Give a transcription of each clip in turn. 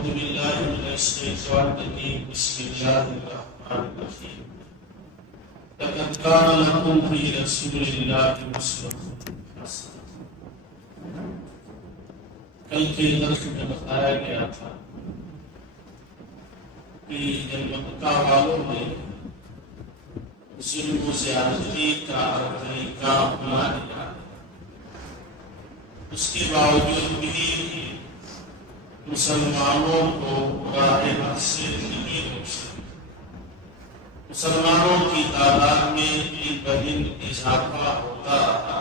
أعوذ بالله من الشيطان الرجيم بسم الله الرحمن الرحيم لقد كان لكم في رسول الله أسوة حسنة. کل کے درس میں بتایا گیا تھا کہ جب مکہ والوں نے ظلم و زیادتی کا طریقہ اپنا لیا، اس کے باوجود بھی مسلمانوں کو راہ حق سے نہیں روک سکے۔ مسلمانوں کی تعداد میں دن بدن اضافہ ہوتا رہا۔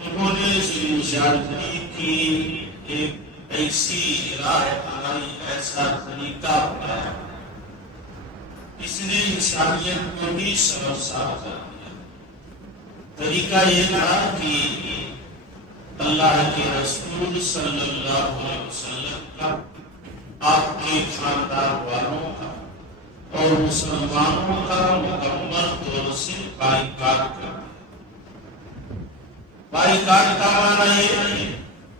انہوں نے ظلم و زیادتی کی ایک ایسی راہ اپنائی، ایسا طریقہ اپنایا اس نے انسانیت کو بھی شرمسار کر دیا۔ طریقہ یہ تھا کہ اللہ کے رسول صلی اللہ علیہ وسلم کا، آپ کے خاندان والوں کا اور مسلمانوں کا مکمل طور سے بائیکاٹ کر دیا۔ بائیکاٹ کا معنی یہ ہے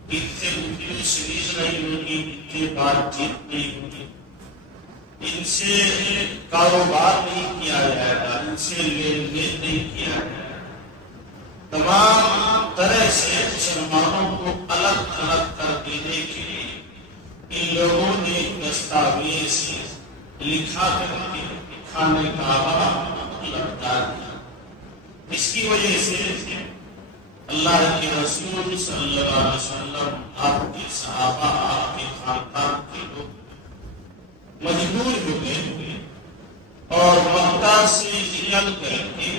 کہ ان سے گفتگو شریف نہیں ہوگی، ان کے بات چیت نہیں ہوگی، ان سے کاروبار نہیں کیا جائے گا، ان سے لین دین نہیں کیا جائے گا۔ تمام طرح سے مسلمانوں کو الگ الگ کر دینے کے لیے ان لوگوں نے دستاویز لکھا کر کے کھانے کا لٹکا دیا۔ اس کی وجہ سے اللہ کے رسول صلی اللہ علیہ وسلم، آپ کے صحابہ، آپ کے خاندان کے لوگ مجبور ہو گئے اور مکہ سے نکل کر کے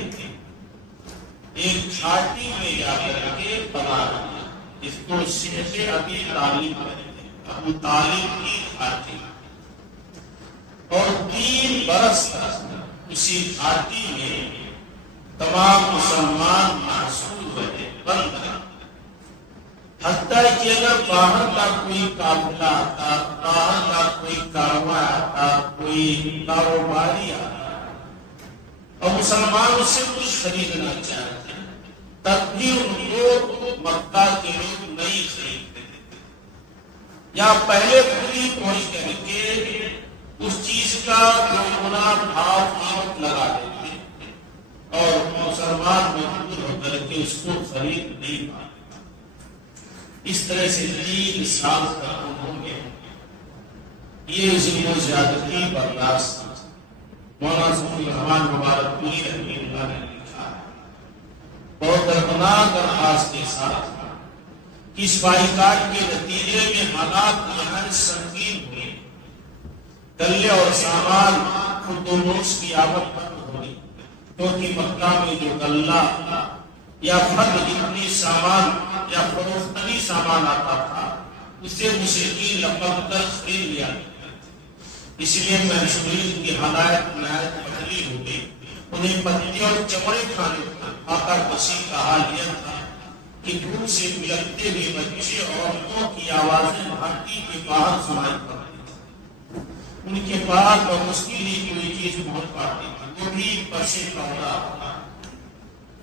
ایک گھاٹی میں جا کر کے پناہ لیا، جس کو شیخ ابی طالب کہتے ہیں، ابو طالب کی گھاٹی، اور 3 برس تک اسی گھاٹی میں تمام مسلمان محصور رہے، بند رہے، حتیٰ کہ اگر باہر کا کوئی قافلہ آتا، باہر کا کوئی کارواں آتا، کوئی کاروباری آتا اور مسلمان اس سے کچھ خریدنا چاہتے تب بھی ان کو مکہ کے لوگ نہیں خریدتے تھے، یا پہلے پوری پہنچ کر کے اس چیز کا دوگنا بھاؤ قیمت لگا دیتے اور مسلمان مجبور ہو کر کے اس کو خرید نہیں پاتے۔ اس طرح سے 3 سال تک انہوں نے یہ ظلم و زیادتی برداشت کی۔ مولانا صفی الرحمن مبارک پوری رحمہ اللہ نے لکھا ہے بہت دردناک الفاظ کے ساتھ، اس بائیکاٹ کے نتیجے میں حالات نہایت سنگین ہوئے۔ غلے اور سامان خردونوش کی آمد بند ہوئی، کیونکہ مکہ میں جو غلہ یا پھل اتنی سامان یا فروختنی سامان آتا تھا، اسے مشرکین لپک کر خرید لیا، اس لیے محصولین کی حالات نہایت بدلی ہو گئی۔ انہیں پتے اور چمڑے کھانے آکر بسی کا حال یہ تھا کہ دھوپ سے بلکتے ہوئے بچے اور عورتوں کی آوازیں گھاٹی کے باہر سنائی پڑتی تھی۔ ان کے پاس بمشکل ہی کوئی چیز پہنچ پاتی تھی، وہ بھی پسے پہنچا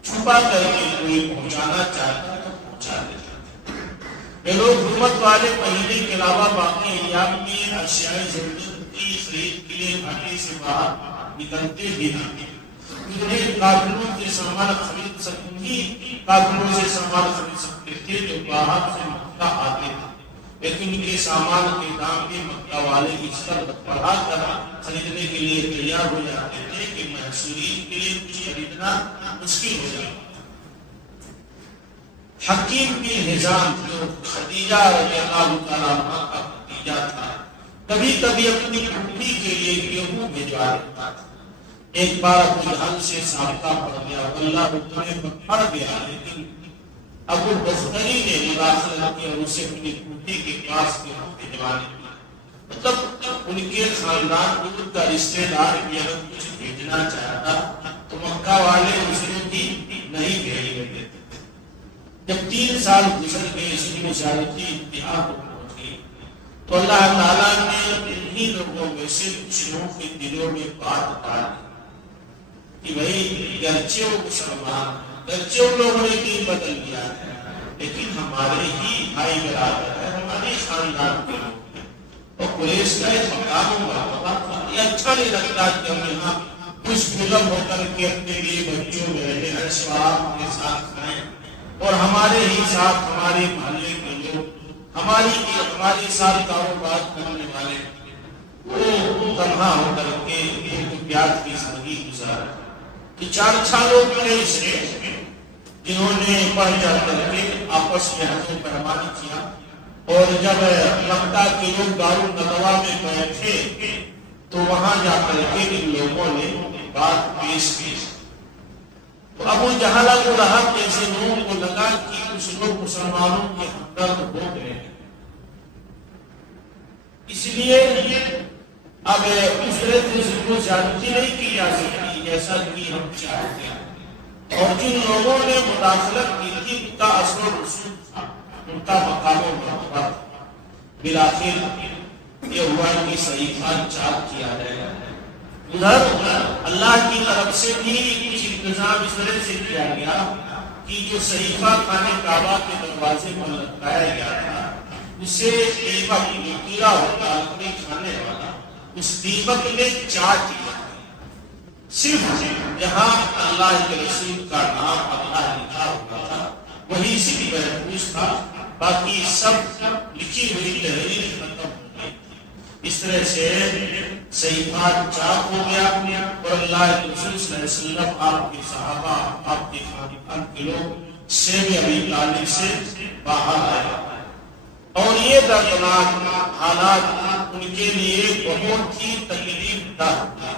چھپا کر کے کوئی پہنچانا چاہتا تو پہنچا دیتا۔ یہ لوگ حکومت والے مہینے کے علاوہ باقی ایام میں اشیاء ضرورت کی خرید کے لیے گھاٹی سے باہر نکلتے بھی نہیں۔ انہیں قافلوں سے سامان خرید سکتے تھے جو باہر سے مکہ آتے تھے، لیکن ان کے سامان کے دام بھی مکہ والے اس طرح بڑھا کر خریدنے کے لیے تیار ہو جاتے تھے کہ محصولین کے لیے کچھ خریدنا مشکل ہو جاتا۔ حکیم بن حزام جو خدیجہ رضی اللہ تعالیٰ عنہا کا بھتیجا تھا، کبھی کبھی اپنی پھوپھی کے لیے گیہوں بھجوا دیتا تھا۔ ایک بار ابو جہل سے سابقہ پڑ گیا، اللہ رکھنے پر پڑ گیا، لیکن ابو بختری نے مداخلت کی اور اسے اپنی پھوپھی کے پاس بھجوانے دیا۔ مطلب ان کے خاندان دور کا رشتے دار بھی اگر کچھ بھیجنا چاہتا تو مکہ والے اسے بھی نہیں بھیج دیتے۔ جب 3 سال گزر گئے، ظلم و زیادتی انتہا کو پہنچ گئی، تو اللہ تعالیٰ نے انہی لوگوں میں سے کچھ لوگوں کے دلوں میں بات ڈالی کہ بھائی گرچہ وہ مسلمان، گرچہ ان لوگوں نے دین بدل دیا ہے، لیکن ہمارے ہی بھائی برادر ہے، ہمارے خاندان کے لوگ ہیں، اور پولیس کا ایک مقام ہوا، یہ اچھا نہیں لگتا کہ ہم یہاں خوش گلم ہو کر کے اپنے لیے بچوں میں رہے ہیں، شراب کے ساتھ کھائیں، اور ہمارے ہی ساتھ ہمارے محلے کے لوگ، ہمارے ساتھ کاروبار کرنے والے وہ تنہا ہو کر کے پیار کی زندگی گزارا۔ یہ 4 لوگ بڑے سے جنہوں نے پڑھ جا کر کے آپس میں حضر پیمانی کیا، اور جب مکہ کے لوگ دارالندوا میں بیٹھے تو وہاں جا کر کے ان لوگوں نے بات پیش کی۔ تو ابو جہل کو لہب جیسے لوگوں کو لگا کہ کچھ لوگ مسلمانوں کے ہمدرد ہو گئے ہیں، اس لیے اب اس طرح کو زیادتی نہیں کی جا سکتی جیسا کہ ہم چاہتے ہیں، اور جن لوگوں نے مداخلت کی تھی ان کا اثر و رسوخ تھا، ان کا مقام و مرتبہ تھا۔ بالآخر یہ ہوا کہ صحیفہ چاپ کیا گیا۔ ادھر اللہ کی طرف سے بھی کچھ انتظام اس طرح سے کیا گیا کہ جو صحیفہ خانہ کعبہ کے دروازے پر لٹکایا گیا تھا، اسے دیمک جو کیڑا ہوتا لکڑی کھانے والا، اس دیمک نے چاٹ لیا۔ صرف جہاں اللہ کے رسول کا نام اللہ لکھا ہوا تھا وہی صرف محفوظ تھا، باقی سب لکھی ہوئی تحریر ختم ہو گئی۔ اس طرح سے صحیفہ چاپ ہو گیا، اور اللہ کے رسول صلی اللہ علیہ وسلم، آپ کے صحابہ، آپ کے خاندان کے لوگ شیب ابی طالب سے باہر آئے، اور یہ دردناک حالات ان کے لیے بہت ہی تکلیف دہ تھا،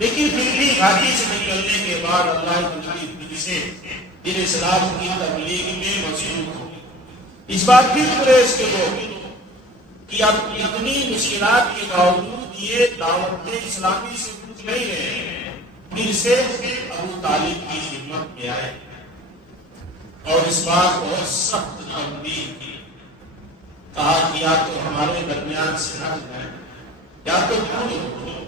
لیکن پھر بھی گھاٹی سے نکلنے کے بعد اللہ کی نبی سے دین اسلام کی تبلیغ میں مصروف ہو۔ اس بار پھر قریش کے لوگ کہ اب اتنی مشکلات کے باوجود یہ دعوت اسلامی سے کچھ نہیں رہے، پھر سے ابو طالب کی خدمت میں آئے، اور اس بات بہت سخت تنبیہ کی، کہا کہ یا تو ہمارے درمیان سے ہٹ جائیں یا تو دور ہو۔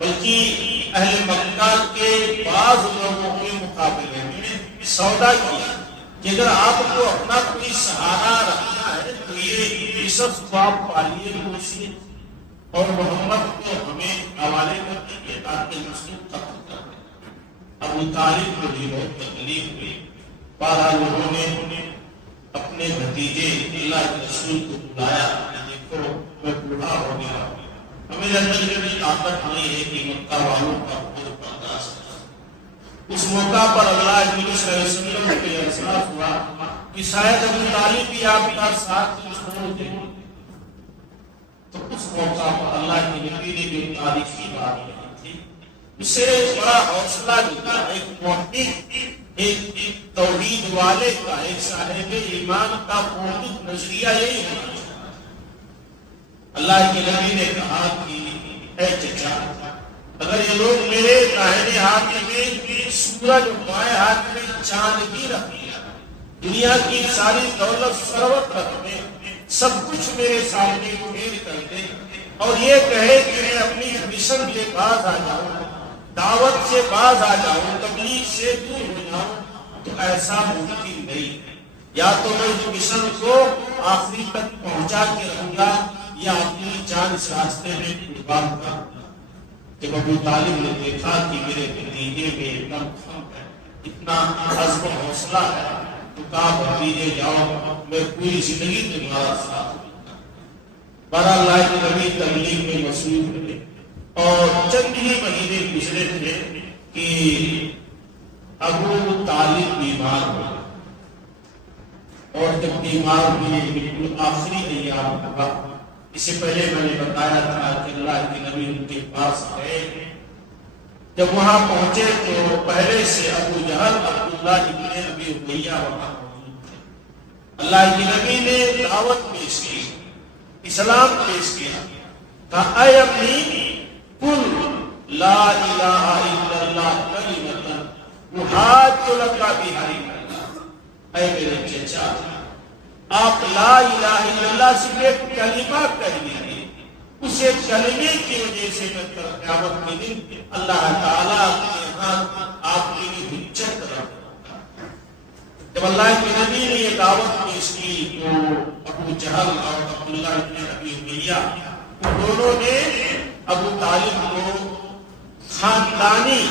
بلکہ اہل مکہ کے بعض لوگوں کے مقابلے میں سودا کیا کہ اگر آپ کو اپنا کوئی سہارا رکھنا ہے تو یہ یوسف کو آپ پالیے پوچھیے، اور محمد کو ہمیں حوالے کر دیجیے تاکہ مسلم قتل کر دیں۔ ابو طالب کو بھی بہت تکلیف ہوئی، بارہ لوگوں نے اپنے بھتیجے اللہ کے رسول کو بلایا، دیکھو میں بوڑھا ہو گیا، ہمیں اندر بھی طاقت نہیں ہے کہ مکہ والوں کا خود برداشت کریں۔ اس موقع پر اللہ صلی اللہ علیہ وسلم کے احساس ہوا کہ شاید ابو طالب بھی آپ کا ساتھ چھوڑ دیں، تو اس موقع پر اللہ کے نبی نے جو تاریخی بات کہی تھی اسے بڑا حوصلہ ملا۔ ایک موحد، ایک توحید والے کا، ایک صاحب ایمان کا موجود نظریہ یہی ہونا۔ اللہ کے نبی نے کہا کہ اے چچا، اگر یہ لوگ میرے داہنے ہاتھ میں سورج اور بائیں ہاتھ میں چاند بھی رکھ دیا، دنیا کی ساری دولت ثروت رکھ دیں، سب کچھ میرے سامنے پھیر کر دیں، اور یہ کہے کہ میں اپنی مشن سے باز آ جاؤں، دعوت سے باز آ جاؤں، تبلیغ سے دور ہو جاؤں، تو ایسا ممکن نہیں۔ یا تو میں اس مشن کو آخری تک پہنچا کے رہوں گا یا اپنی جان اس راستے میں قربان کروں گا۔ جب ابو طالب نے دیکھا کہ میرے بھتیجے میں اتنا خم ہے، اتنا عزم و حوصلہ ہے، تو کہا بھتیجے جاؤ، میں پوری زندگی تمہارا ساتھ دوں گا۔ بہرحال اللہ کے نبی تبلیغ میں مصروف رہے، اور چند ہی مہینے گزرے تھے کہ ابو طالب بیمار ہو، اور جب بیمار ہوئے بالکل آخری ایام ہوا، اس سے پہلے میں نے بتایا تھا کہ اللہ کے نبی ان کے پاس گئے۔ جب وہاں پہنچے تو پہلے سے ابو جہل عبداللہ ابن ابی امیہ وہاں موجود تھے۔ اللہ کے نبی نے دعوت پیش کی، اسلام پیش کیا، کہا اے اپنی قل لا الہ الا اللہ کلمۃ احاج لک بہا عند اللہ۔ اے میرے چچا، آپ لا الہ الا اللہ صرف ایک کلمہ کہیے، اس ایک کلمے کی وجہ سے میں قیامت کے دن اللہ تعالیٰ کے ہاں آپ کے لیے حجت رکھوں گا۔ جب اللہ کے نبی نے یہ دعوت پیش کی تو ابو جہل اور عبداللہ ابن ابی امیہ دونوں نے ابو طالب کو خاندانی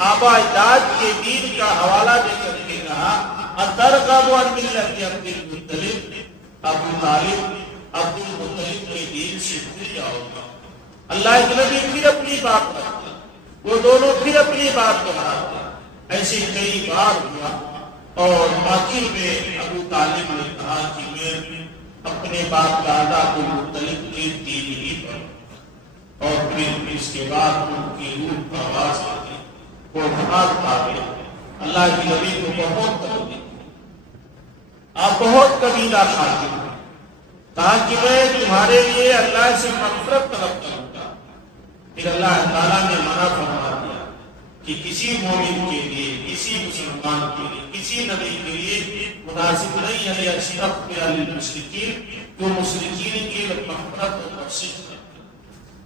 آبا اجداد کے دین کا حوالہ دے کر کے کہا اترغب عن ملت عبد المطلب، ابو طالب عبد المطلب کے دین سے پھر جاؤ گا۔ اللہ کے نبی پھر اپنی بات کرتے، وہ دونوں پھر اپنی بات دہراتے، ایسے کئی بار ہوا اور آخر میں ابو طالب نے کہا کہ میں اپنے باپ دادا عبد المطلب کے دین ہی پر، اور پھر اس کے بعد ان کی روح پر آواز آئی، وہ بھاگ پاگے۔ اللہ کے نبی کو بہت تکلیف، آپ بہت کبیرہ کھاتے ہیں، کہا کہ میں تمہارے لیے اللہ سے مغفرت طلب کروں گا۔ پھر اللہ تعالیٰ نے منع فرما دیا کہ کسی مومن کے لیے، کسی مسلمان کے لیے، کسی نبی کے لیے مناسب نہیں ہے یا صرف للمشرکین، جو مشرکین کے مغفرت اور بخشش ہے۔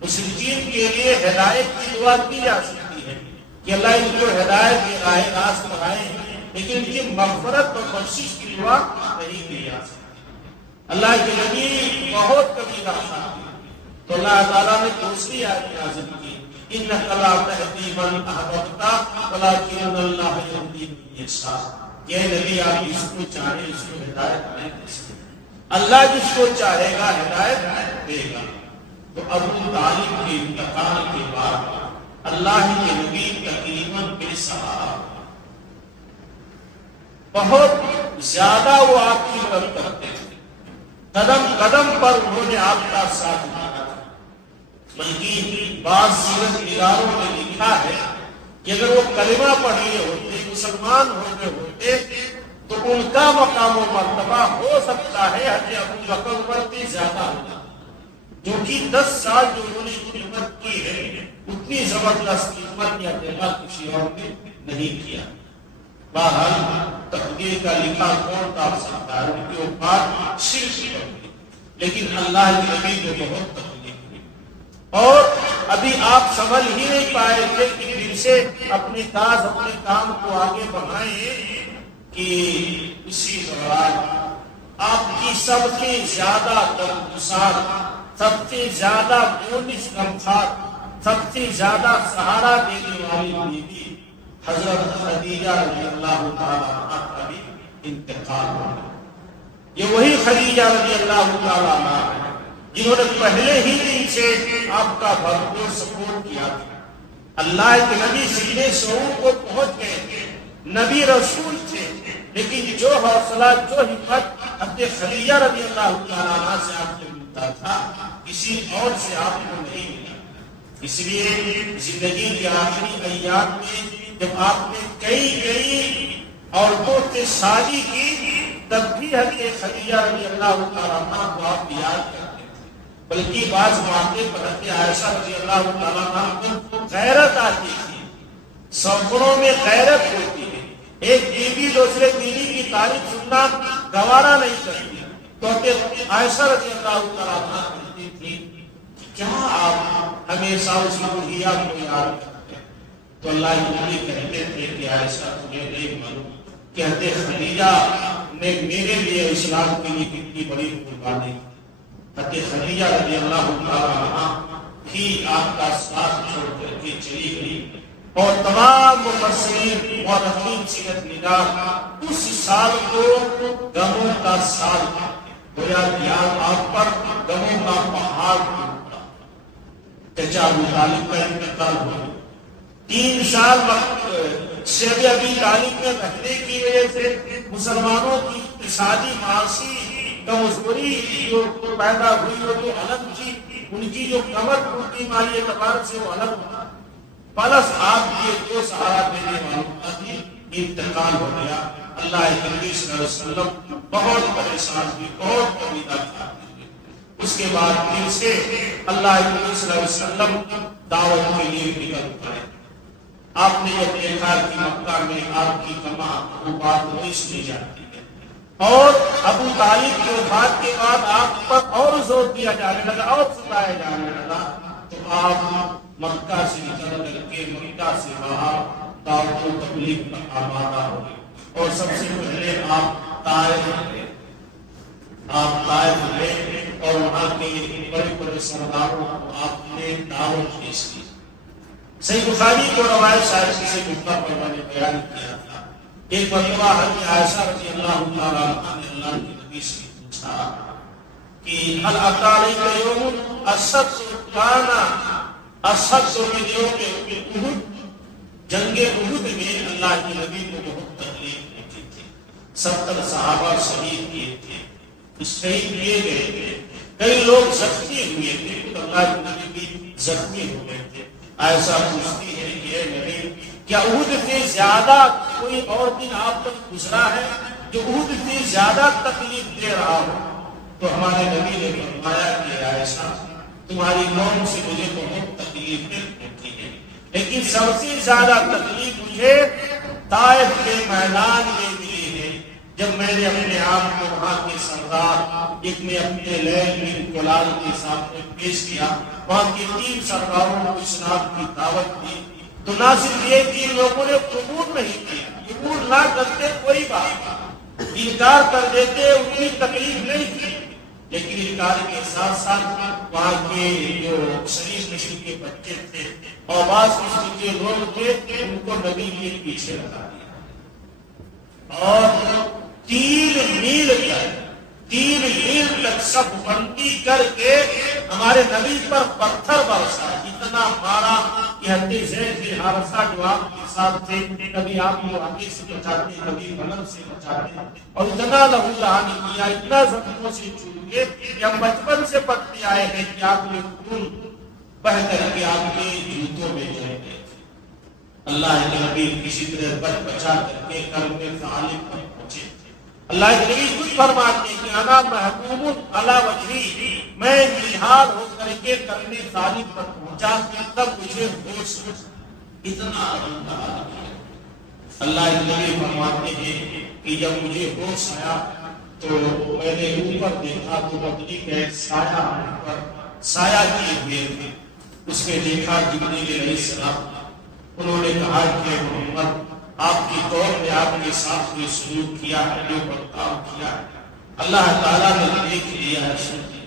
مشرکین کے لیے ہدایت کی دعا کی جا سکتی ہے کہ اللہ ان کو ہدایت کے راہ راست بنائے، لیکن ان کی مغفرت اور بخشش کی دعا نہیں کی جا سکتی۔ اللہ کے نبی بہت کبیرہ تھا، تو اللہ تعالیٰ نے دوسری آیت نازل کی، اِنَّكَ لَا تَهْدِي مَنْ أَحْبَبْتَ وَلَٰكِنَّ اللَّهَ يَهْدِي مَن يَشَاءُ۔ یہ نبی آپ جس کو چاہے اس کو ہدایت نہیں دے سکتے، اللہ جس کو چاہے گا ہدایت دے گا۔ تو ابو طالب کے انتقال کے بعد اللہ کے نبی تقریباً 20 صحابہ بہت زیادہ وہ آپ کی مدد کرتے تھے، قدم قدم پر انہوں نے آپ کا ساتھ دیا تھا۔ بلکہ بعض سیرت نگاروں نے لکھا ہے کہ اگر وہ کلمہ پڑھے ہوتے، مسلمان ہو گئے ہوتے، تو ان کا مقام و مرتبہ ہو سکتا ہے حضرت ابو بکر عمر سے زیادہ ہوتا، کیونکہ 10 سال جو انہوں نے خدمت کی ہے اتنی زبردست خدمت یا تیمار کسی اور نے نہیں کیا۔ بہرحال تقدیر کا لکھا کون ٹال سکتا ہے، ان کی اوقات صرف ہوئی، لیکن اللہ کے نبی کو بہت تکلیف ہوئی، اور ابھی آپ سمجھ ہی نہیں پائے تھے کہ پھر سے اپنے کاز اپنے کام کو آگے بڑھائیں کہ اسی دوران آپ کی سب سے زیادہ غمگسار، سب سے زیادہ مونس غمخوار، سب سے زیادہ سہارا دینے والی بیوی حضرت خدیجہ رضی اللہ تعالیٰ عنہ کا بھی انتقال ہوا۔ یہ وہی خدیجہ رضی اللہ تعالیٰ عنہ ہے جنہوں نے پہلے ہی دن سے آپ کا بھرپور سپورٹ کیا تھا۔ اللہ کے نبی سینے شعور کو پہنچ گئے، نبی رسول تھے، لیکن جو حوصلہ، جو ہمت حضرت خدیجہ رضی اللہ تعالیٰ عنہ سے آپ کو ملتا تھا، کسی اور سے آپ کو نہیں ملا۔ اس لیے زندگی کے آخری ایام میں جب آپ نے کئی عورتوں سے شادی کی، تب بھی حضرت خدیجہ رضی اللہ تعالیٰ عنہ کو آپ یاد کرتے تھے، بلکہ بعض موقع پر حضرت عائشہ رضی اللہ تعالیٰ عنہ کو غیرت آتی تھی، سینکڑوں میں غیرت ہوتی ہے، ایک بیوی دوسرے بیوی کی تعریف سننا گوارا نہیں کرتی، تو حضرت عائشہ رضی اللہ تعالیٰ عنہ کہتی تھی کیا آپ ہمیشہ اس روحیہ کو یاد کرتے ہیں؟ تو اللہ کے نبی کہتے تھے کہ عائشہ تجھے نہیں معلوم کہ حضرت خدیجہ نے میرے لیے اسلام کے لیے کتنی بڑی قربانی کی۔ حضرت خدیجہ رضی اللہ تعالیٰ عنہ بھی آپ کا ساتھ چھوڑ کر کے چلی گئی، اور تمام مفسرین اور حکیم سیرت نگار اس سال کو غموں کا سال گویا کہ آپ پر غموں کا پہاڑ ٹوٹا۔ چچا ابو طالب کا انتقال ہوا، 3 سال شیخ ابی طالب میں رہنے کی وجہ سے مسلمانوں کی اقتصادی معاشی کمزوری جو پیدا ہوئی وہ تو الگ تھی، ان کی جو کمر ٹوٹی مالی اعتبار سے وہ الگ ہوا، پلس آپ کے 2 سہارا دینے والوں کا بھی انتقال ہو گیا۔ اللہ کے نبی صلی اللہ علیہ وسلم بہت پریشان ہوئے، بہت کبیرہ تھا۔ اس کے بعد پھر سے اللہ کے نبی صلی اللہ علیہ وسلم دعوت کے لیے نکل پڑے۔ آپ نے جب دیکھا کہ مکہ میں آپ کی کماں وہ بات نہیں سنی جاتی ہے، اور ابو طالب کی وفات کے بعد آپ پر اور زور دیا جانے لگا اور ستایا جانے لگا، تو آپ مکہ سے نکل کر کے مکہ سے باہر دعوت و تبلیغ کا آمادہ ہو گئے، اور سب سے پہلے آپ طائف گئے، اور وہاں کے بڑے بڑے سرداروں کو آپ نے دعوت پیش کی. صحیح بخاری کو روایت شاید کسی مقطع پر میں نے بیان کیا تھا. ایک مرتبہ حضرت عائشہ رضی اللہ تعالیٰ عنہا نے اللہ کے نبی سے پوچھا کہ هل أتى عليك يوم أشد كان أشد من يوم أحد. جنگ احد میں اللہ کے نبی کو بہت تکلیف ہوتی تھی. 70 صحابہ شہید کیے تھے, شہید کیے گئے تھے, کئی لوگ زخمی ہوئے تھے, تو اللہ کے نبی بھی زخمی ہو گئے تھے. ایسا پوچھتی ہے کہ اے نبی کیا احد سے زیادہ کوئی اور دن آپ تک گزرا ہے جو احد سے زیادہ تکلیف دے رہا ہو؟ تو ہمارے نبی نے فرمایا کہ عائشہ تمہاری قوم سے مجھے بہت تکلیفیں ہوتی ہیں, لیکن سب سے زیادہ تکلیف مجھے طائف کے میدان میں ملی ہے, جب میں نے اپنے آپ کو وہاں کے سردار ایک میں اپنے لیل بن کلال کے سامنے پیش کیا. وہاں کے 3 سرداروں کو اسلام کی دعوت دی تو نہ صرف یہ کہ لوگوں نے قبول نہیں کیا, قبول نہ کرتے کوئی بات, انکار کر دیتے اتنی تکلیف نہیں تھی, لیکن انکار کے ساتھ ساتھ وہاں کے جو شریف نشل کے بچے تھے اور بعض قسم کے لوگ تھے ان کو نبی کے پیچھے لگا دیا اور 3 میل تک سب بندی کر کے ہمارے نبی پر پتھر برسا. اتنا مارا کہ حضرت زید بن حارثہ جو آپ کے ساتھ تھے, کبھی آپ کو آگے سے بچاتے, کبھی غنم سے بچاتے, اور اتنا لہو لہانی کیا, اتنا زخموں سے چور کے کہ ہم بچپن سے پڑھتے آئے ہیں کہ آپ نے خون بہ کر کے آپ کے جوتوں میں جائے گئے. اللہ کے نبی کسی طرح بچ بچا کر کے کرم طالب پر پہنچے. اللہ کے نبی خود فرماتے ہیں کہ انا محکوم علی وجہی, میں نہال ہو کر کے کرم طالب پر پہنچا تب مجھے ہوش اتنا اللہ کے نبی فرماتے ہیں کہ جب مجھے ہوش آیا تو میں نے اوپر دیکھا تو بدلی کا ایک سایہ پر سایہ کیے ہوئے تھے. اس میں دیکھا جبریل علیہ السلام. انہوں نے کہا کہ محمد آپ کی قوم نے آپ کے ساتھ کوئی سلوک کیا ہے, جو برتاؤ کیا ہے, اللہ تعالیٰ نے دیکھ لیا ہے, سن لیا.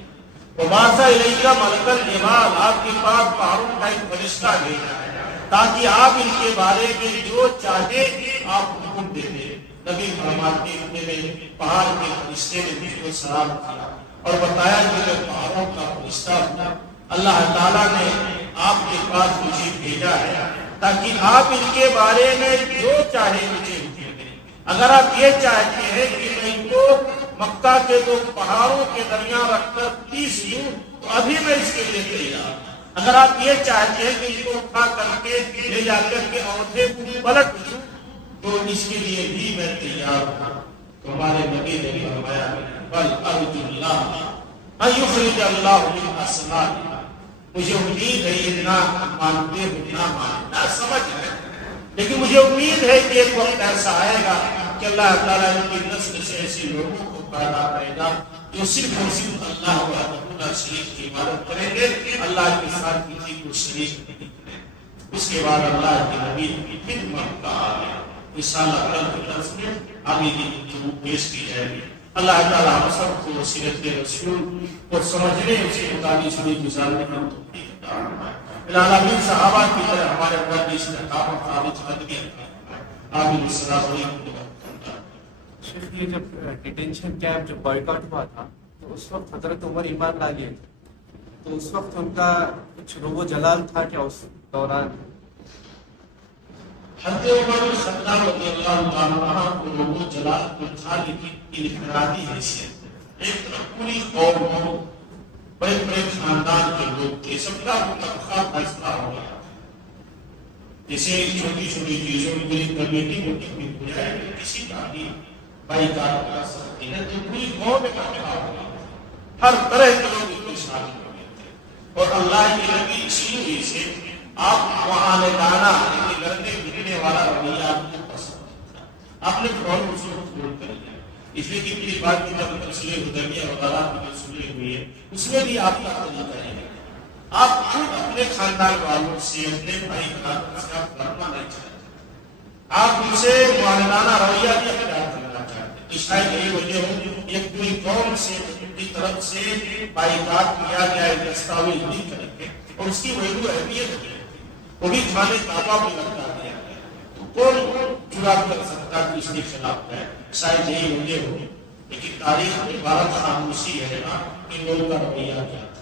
وَبَعَثَ إِلَيْكَ مَلَكَ الْجِبَالِ, آپ کے پاس پہاڑوں کا ایک فرشتہ بھیجا ہے تاکہ آپ ان کے بارے میں جو چاہے آپ حکم دے دیں. نبی فرماتے ہیں میں پہاڑ کے فرشتے نے مجھ کو سلام کیا اور بتایا کہ میں پہاڑوں کا فرشتہ ہوں. اللہ تعالیٰ نے آپ کے پاس مجھے بھیجا ہے تاکہ آپ ان کے بارے میں جو چاہے مجھے حکم دیں. اگر آپ یہ چاہتے ہیں کہ میں ان کو مکہ کے 2 پہاڑوں کے درمیان رکھ کر پیس لوں تو ابھی میں اس کے لیے تیار. اگر آپ یہ چاہتے ہیں کہ ان کو اٹھا کر کے لے جا کر کے عہدے کو پلٹ دوں تو اس کے لیے بھی میں تیار ہوں. تو ہمارے نبی نے فرمایا بل ارجو اللہ ان یخرج اللہ من اسماء, مجھے امید ہے یہ نہ مانتے ہو نہ ماننا سمجھ ہے, لیکن مجھے امید ہے کہ ایک وقت ایسا آئے گا کہ اللہ تعالیٰ ان کی نسل سے ایسے لوگوں کو پیدا کرے گا جو صرف اور صرف اللہ وحدہ شریف کی عبادت کریں گے, اللہ کے ساتھ کسی کو شریک نہیں کریں. اس کے بعد اللہ کے نبی پھر مکہ آ گیا. انشاءاللہ کل کے درس میں آگے کی گفتگو پیش کی جائے گی. اللہ تعالیٰ ہم سب کو سیرت رسول کو سمجھنے سے مطابق سنی گزارنے کا توفیق عطا فرمائے. العالمین صحابہ کی طرح ہمارے اوپر اس استقامت ثابت قدمی عطا فرمائے. آمین. السلام علیکم. شیخ یہ جب ڈیٹینشن کیمپ جب بائیکاٹ ہوا تھا تو اس وقت حضرت عمر ایمان لا لیے تھے, تو اس وقت ان کا کچھ روب و جلال تھا کیا اس دوران؟ حضرت عمر بن خطاب رضی اللہ تعالیٰ عنہ کو روب و جلال کو تھا, لیکن انفرادی حیثیت. ایک طرف پوری قوم ہو, بڑے بڑے خاندان کے لوگ تھے, سب کا متفقہ فیصلہ ہو گیا. جیسے چھوٹی چھوٹی چیزوں کی پوری کمیٹی ہوتی بجائے کسی کا بھی بائیکاٹ کر سکتی ہے, تو پوری قوم میں اکٹھا ہو گیا. ہر طرح کے لوگ اس میں شامل ہو گئے تھے. اور اللہ کی نبی اسی وجہ سے آپ وہاں نے گانا لڑنے بھیڑنے والا رویہ آپ کو پسند تھا. آپ نے فوراً اس کو قبول کر لیا, اس لیے کہ پچھلی بار کی جب صلح حدیبیہ وغیرہ کی جو صلح ہوئی ہے اس میں بھی آپ کا طریقہ ہے. آپ خود اپنے خاندان والوں سے, اپنے بھائی بھائی سے آپ لڑنا نہیں چاہتے, آپ ان سے معاہدانہ رویہ بھی اختیار کرنا چاہتے. تو شاید یہ وجہ ہو ایک پوری قوم سے کی طرف سے بائیکاٹ کیا گیا ہے، دستاویز نہیں کریں گے، اور اس کی ویلو اہمیت ہے، وہ بھی خانہ کعبہ پہ لگتا دیا گیا، تو کون جرا کر سکتا کہ اس کے خلاف ہے؟ شاید یہی وجہ ہو، لیکن تاریخ میں بہت خاموشی ہے نا، ان لوگوں کا رویہ کیا تھا۔